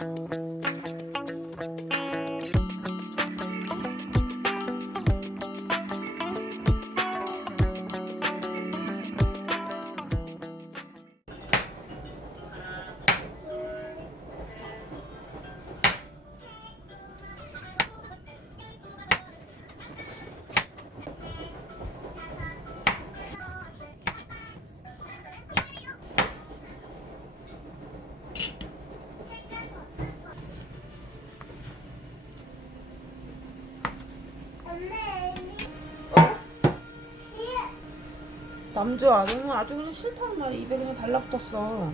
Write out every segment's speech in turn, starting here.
Música 남주야 너는 아주 그냥 싫다는 말이 입에 그냥 달라붙었어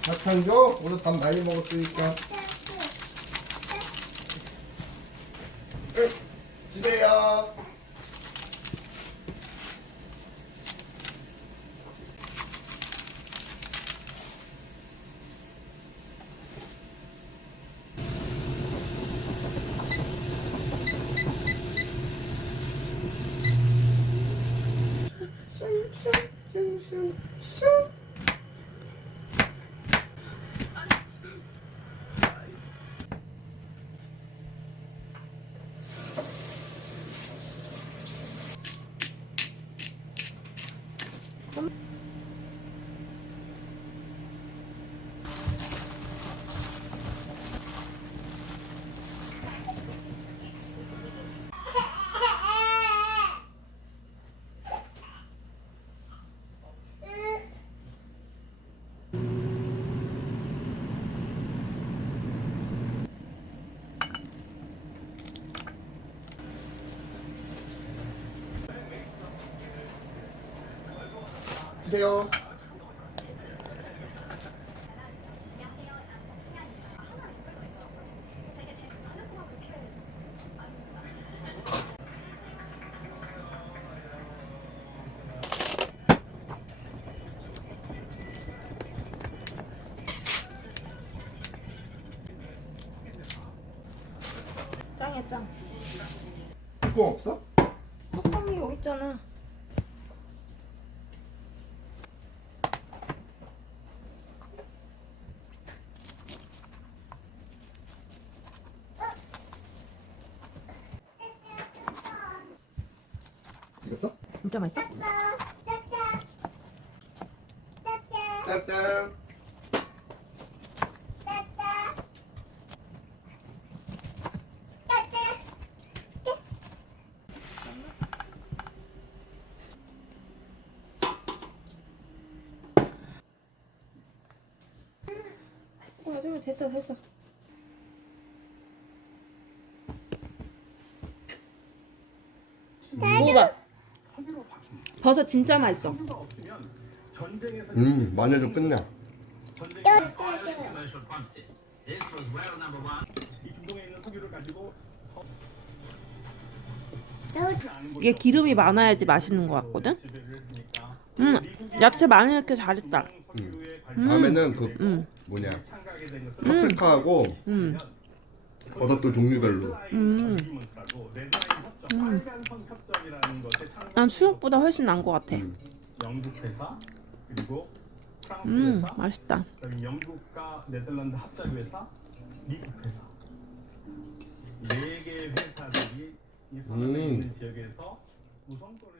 사탕 줘? 오늘 밥 많이 먹었으니까. 주세요. 짱이야 짱 뚜껑 없어? 뚜껑이 여기 있잖아 진짜 맛있어? 맞아 됐어 됐어. 먹어봐 버섯 진짜 맛있어 음, 마늘도 끝내. 이게 기름이 많아야지 맛있는 것 같거든 음 야채 많이 이렇게 잘했다 다음에는 그 음. 뭐냐 파프리카하고 음. 버섯도 종류별로. 음. 난 수육보다 훨씬 나은 것 같아 음. 영국 회사 그리고 프랑스 음 회사 맛있다 그다음에 영국과 네덜란드 합작 회사 미국 회사 네 개의 회사들이 이 산업에 음. 있는 지역에서 우선권을